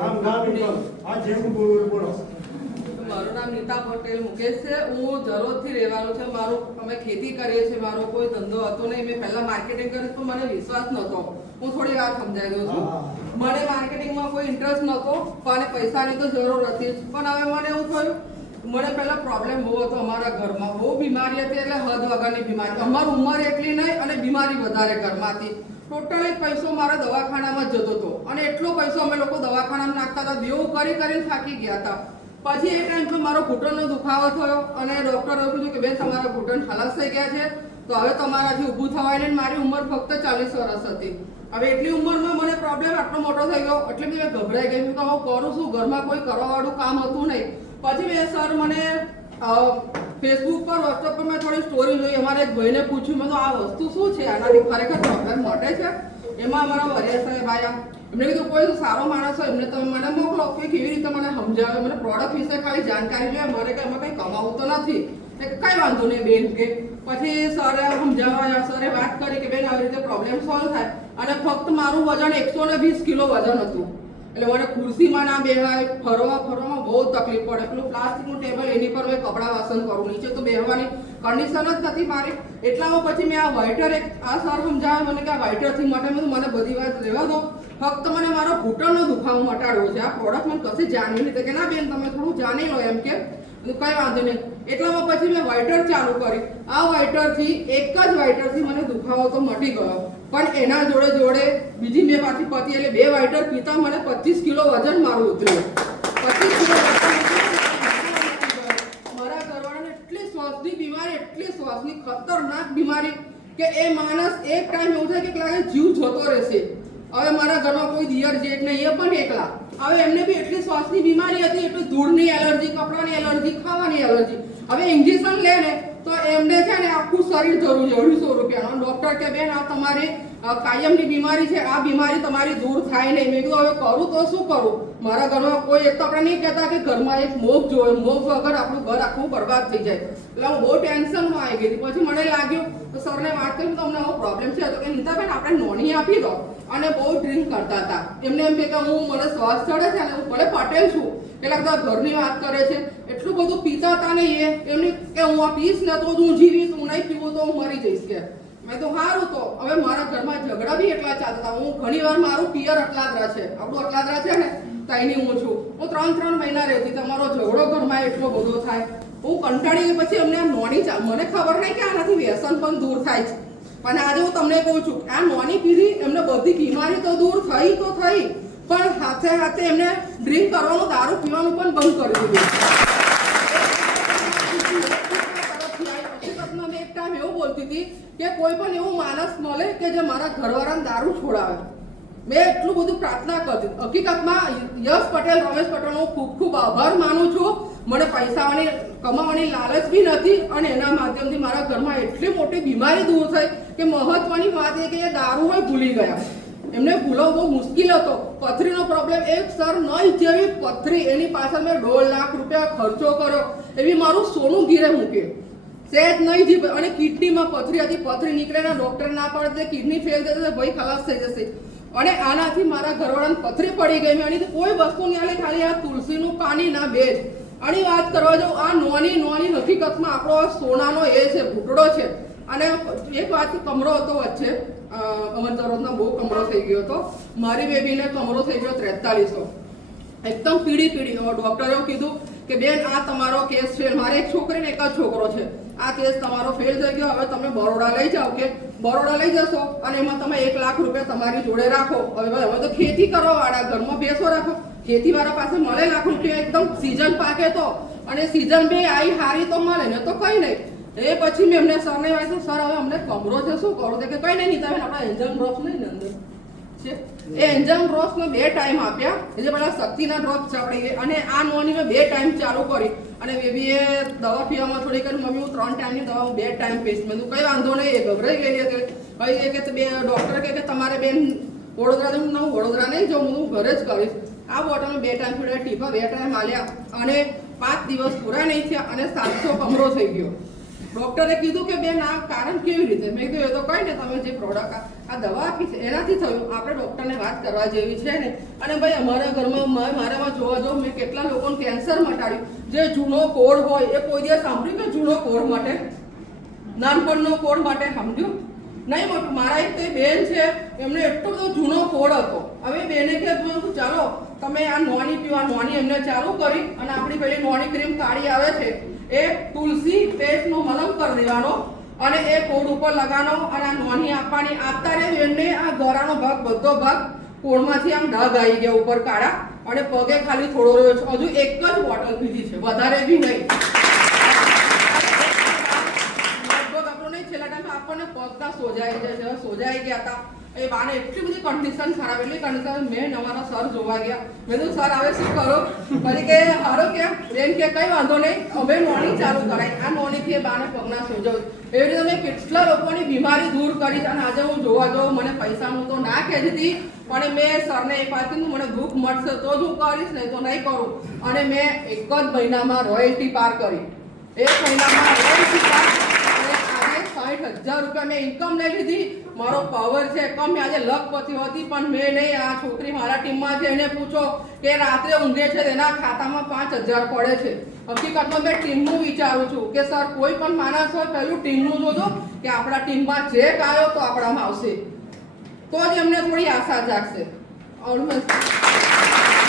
મારું નામ નીતા પટેલ મુકેશ છે. હું જરોદથી રહેવાનું છે. અમે ખેતી કરીએ છીએ. મારો કોઈ ધંધો હતો નહીં. મેં પહેલા માર્કેટિંગ કર્યું તો મને વિશ્વાસ નહોતો. હું થોડી વાર સમજાવી દઉં છું. મને માર્કેટિંગમાં કોઈ ઇન્ટરેસ્ટ નહોતો, પણ પૈસાની તો જરૂર હતી. પણ હવે મને એવું થયું, મને પહેલા પ્રોબ્લેમ બહુ હતો. અમારા ઘરમાં બહુ બીમારી હતી, એટલે હદ વગરની બીમારી. અમારી ઉંમર એટલી નહીં અને બીમારી વધારે ઘરમાં હતી. ટોટલી પૈસો મારા દવાખાનામાં જ જતો હતો, અને એટલો પૈસો અમે લોકો દવાખાનામાં નાખતા હતા. દેવું કરીને થાકી ગયા હતા. પછી એ ટાઈમ પર મારો ઘૂંટણનો દુખાવો થયો, અને ડૉક્ટરે કીધું કે બેન તમારા ઘૂંટણ ખલાસ થઈ ગયા છે, તો હવે તમારાથી ઊભું થવાય નહીં. મારી ઉંમર ફક્ત 40 વર્ષ હતી. હવે એટલી ઉંમરમાં મને પ્રોબ્લેમ આટલો મોટો થઈ ગયો, એટલે મેં ગભરાઈ ગઈ કે હું કરું શું? ઘરમાં કોઈ કરવાવાળું કામ હતું નહીં. પછી મેં સર મને ફેસબુક પર વોટ્સઅપ પર મેં થોડી સ્ટોરી જોઈ. અમારા એક ભાઈને પૂછ્યું, મેં તો આ વસ્તુ શું છે, આનાથી ખરેખર પ્રોબ્લેમ મોટે છે? એમાં અમારા વરિયા સાહેબ આવ્યા. એમને કીધું કોઈ સારો માણસ હોય એમને તમે મને મોકલો, કે કેવી રીતે મને સમજાવે, મને પ્રોડક્ટ વિશે ખાલી જાણકારી જોઈએ, મારે કે એમાં કંઈ કમાવું તો નથી. કઈ વાંધો નહીં બેન કે. પછી સરે સમજાવવા, સરે વાત કરી કે બેન આવી રીતે પ્રોબ્લેમ સોલ્વ થાય. અને ફક્ત મારું વજન 120 કિલો વજન હતું. એટલે મને ખુરશીમાં ના બેહાય, ફરવામાં બહુ તકલીફ પડે. પેલું પ્લાસ્ટિકનું ટેબલ એની પર મેં કપડાં વાસણ કરું, નીચે તો બેહવાની કન્ડિશન જ નથી મારી. એટલામાં પછી મેં આ વ્હાઇટર આ સર સમજાવે મને કે આ વ્હાઇટરથી માટે મને બધી વાત રહેવા દો, ફક્ત મને મારો ઘૂંટણનો દુખાવો મટાડવો છે. આ પ્રોડક્ટ મને કશે જાણવી નથી. કે ના બેન તમે થોડું જાણી લો એમ કે. કઈ વાંધો નહીં. એટલામાં પછી મેં વ્હાઇટર ચાલુ કરી. આ વ્હાઇટરથી એક જ વ્હાઇટરથી મને દુખાવો તો મટી ગયો, પણ એના જોડે બીજી મેં પાછી પતી, એટલે 2 વ્હાઇટર પીતા મને 25 કિલો વજન મારું ઉતર્યું. 25 કિલો મારા ઘરવાળાને એટલી શ્વાસની બીમારી, એટલી શ્વાસની ખતરનાક બીમારી કે એ માણસ એક ટાઈમ એવું થાય કે લાગે જીવ જતો રહેશે. હવે મારા ઘરમાં કોઈ દિયર જેઠ નહીં, એ પણ એકલા. હવે એમને બી એટલી શ્વાસની બીમારી હતી, એટલી ધૂળની એલર્જી, કપડાની એલર્જી, ખાવાની એલર્જી. હવે ઇન્જેક્શન લે ને તો એમને છે ને આખું શરીર ધરવું છે 150 રૂપિયાનો. ડૉક્ટર કે બેન આ તમારી કાયમની બીમારી છે, આ બીમારી તમારી દૂર થાય નહીં. મેં કીધું હવે કરું તો શું કરું? મારા ઘરમાં કોઈ એક તો આપણે નહીં કહેતા કે ઘરમાં એક મોગ જોઈએ, મોગ વગર આપણું ઘર આખું બરબાદ થઈ જાય. એટલે હું બહુ ટેન્શનમાં આવી ગઈ. પછી મને લાગ્યું તો સરને વાત કરી, તમને આવો પ્રોબ્લેમ છે તો કે નીતાબેન આપણે નોની આપી દો. અને બહુ ડ્રિંક કરતા હતા. એમને એમ કે હું મને શ્વાસ ચડે છે ને હું ભલે પટેલ છું, એટલે ઘરની વાત કરે છે. એટલું બધું પીતા હતા ને એમની કે હું આ પીશ ને તો હું જીવીશ, હું નહીં પીવું તો હું મરી જઈશ કે. મેં તો સારું. તો હવે મારા ઘરમાં ઝઘડા બી એટલા ચાલતા હતા. હું ઘણી વાર મારું પિયર અટલાદરા છે, આપણું અટલાદરા છે ને ત્યાંની હું છું. હું 3 મહિના રહેતી. તમારો ઝઘડો ઘરમાં એટલો બધો થાય. હું કંટાળી ગઈ. પછી અમને નોની મને ખબર નહીં કે આનાથી વ્યસન પણ દૂર થાય છે. પણ આજે હું તમને કહું છું આ નોની પીધી એમને બધી બીમારી તો દૂર થઈ તો થઈ, પણ સાથે સાથે એમને ડ્રિંક કરવાનું, દારૂ પીવાનું પણ બંધ કરી દીધું. હકીકતમાં મેં એક ટાઈમ એવું બોલતી હતી કે કોઈ પણ એવું માણસ મળે કે જે મારા ઘરવાળાને દારૂ છોડાવે. મેં એટલું બધું પ્રાર્થના કરતી. હકીકતમાં યશ પટેલ, રમેશ પટેલનો ખૂબ ખૂબ આભાર માનું છું. મને પૈસાની કમાવાની લાલચ બી નથી, અને એના માધ્યમથી મારા ઘરમાં એટલી મોટી બીમારી દૂર થઈ કે મહત્વની વાત એ કે એ દારૂ હોય ભૂલી ગયા. એમને ભૂલવો બહુ મુશ્કેલ હતો. પથરીનો પ્રોબ્લેમ, એક સર નહીં જેવી પથરી, એની પાછળ મેં 1.5 લાખ રૂપિયા ખર્ચો કર્યો. એવી મારું સોનું ગીરે મૂકે સહેજ નહીં જી. અને કિડનીમાં પથરી હતી, પથરી નીકળે ને ડૉક્ટર ના પડે કિડની ફેલ થશે, ભાઈ ખલાસ થઈ જશે. અને આનાથી મારા ઘરવાળાને પથરી પડી ગઈ. મેં કોઈ વસ્તુ નહીં આલી, ખાલી આ તુલસીનું પાણી ના બેજ. આની વાત કરવા જાઉં, આ નોની હકીકતમાં આપણો સોનાનો એ છે, ઘૂંટડો છે. અને એક વાત, કમરો હતો વચ્ચે, અમર દરોજનો બહુ કમરો થઈ ગયો હતો. મારી બેબીને કમરો થઈ ગયો 4300, એકદમ પીળી. ડૉક્ટરે એવું કીધું કે બેન આ તમારો કેસ ફેલ. મારે એક છોકરી ને એક જ છોકરો છે. આ કેસ તમારો ફેલ થઈ ગયો. હવે તમે બરોડા લઈ જાઓ. કે બરોડા લઈ જશો અને એમાં તમે 1 લાખ રૂપિયા તમારી જોડે રાખો. હવે તો ખેતી કરવા વાળા, ઘરમાં ભેંસો રાખો, ખેતી વાળા પાસે મળે લાખ રૂપિયા, એકદમ સિઝન પાકે તો. અને સિઝન બે આવી હારી તો મળે ને તો કઈ નહીં. એ પછી મેં એમને સરને વાંચ્યું, સર હવે અમને કમરો છે, શું કરો? કે કઈ નહીં નીતાબેન, આપણા એન્જલ ડ્રોપ્સ નહીં ને અંદર છે, એ એન્જલ ડ્રોપ્સનો 2 ટાઈમ આપ્યા. એ જે પેલા શક્તિના ડ્રોપ્સ છે આપણે, અને આ નોની મેં 2 ટાઈમ ચાલુ કરી. અને બેબીએ દવા પીવામાં થોડી કરી, મમ્મી હું 3 ટાઈમની દવા 2 ટાઈમ પીશ. મેં કઈ વાંધો નહીં. એ ગભરાઈ ગયેલી હતી. ભાઈ કે ડૉક્ટર કે તમારે બેન વડોદરા જવું. હું વડોદરા નહીં જાઉં, હું ઘરે જ કરીશ. આ બોટલમાં 2 ટાઈમ પીડા, ટીપા 2 ટાઈમ આલ્યા, અને 5 દિવસ પૂરા નહીં થયા અને 700 કમરો થઈ ગયો. ડોક્ટરે કીધું કે બેન આ કારણ કેવી રીતે? મેં કીધું એ તો કઈ ને, તમે જે પ્રોડક્ટ આ દવા આપી છે એનાથી થયું. આપણે ડોક્ટરને વાત કરવા જેવી છે ને. અને ભાઈ અમારા ઘરમાં મારામાં જોવા જો મેં કેટલા લોકોને કેન્સર મટાડ્યું. જે જૂનો કોડ હોય એ કોઈ દિવસ સાંભળ્યું કે જૂનો કોડ માટે, નાનપણનો કોડ માટે સાંભળ્યું નહીં મોટું? મારા એક તો બેન છે, એમને એટલો બધો જૂનો કોડ હતો. હવે બેને કે ચાલો તમે આ નોની પીવા, નોની એમને ચાલુ કરી અને આપણી પેલી નોની ક્રીમ કાળી આવે છે એ તુલસી પેસ્ટનો મલમ કરી દેવાનો અને એ કોડ ઉપર લગાવવાનો અને આ નોની આપવાની. આપતા રહે બેનને આ ગળાનો ભાગ બધો ભાગ કોડમાંથી આમ ડાઘ આવી ગયા ઉપર કાળા, અને પગે ખાલી થોડો રહ્યો છે. હજુ એક જ બોટલ પીધી છે, વધારે બી નહીં. છેલ્લા ટાઈમે આપણને પગના સોજાઈ જાય છે, સોજાઈ ગયા હતા. એ બાને એટલી બધી કન્ડિશન ખરાબ, એટલી કન્ડિશન. મેં અમારા સર જોવા ગયા. મેં કીધું સર હવે શું કરો? પછી કે હારો કે બેન કે કઈ વાંધો નહીં, હવે નોની ચાલુ કરાય. આ નોનીથી એ બાને પગના સોજાવ. એવી રીતે મેં કેટલા લોકોની બીમારી દૂર કરી. અને આજે હું જોવા જાઉં, મને પૈસાનું તો ના કહેતી હતી, પણ મેં સરને એક વાત કીધું, મને ભૂખ મળશે તો જ હું કરીશ, નહીં તો નહીં કરું. અને મેં એક જ મહિનામાં રોયલ્ટી પાર કરી. એક મહિનામાં રોયલ્ટી પાર. 60,000 રૂપિયા મેં ઇન્કમ લઈ લીધી. મારો પાવર છે કમ. મેં આજે લખપતિ હતી પણ મેં નહીં. આ છોકરી મારા ટીમમાં છે, એને પૂછો કે રાત્રે ઊંઘે છે તેના ખાતામાં 5,000 પડે છે. હકીકતમાં મેં ટીમનું વિચારું છું કે સર કોઈ પણ માણસ હોય પહેલું ટીમનું જોજો કે આપણા ટીમમાં જે આવ્યો તો આપણામાં આવશે, તો જ એમને થોડી આશા જાગશે.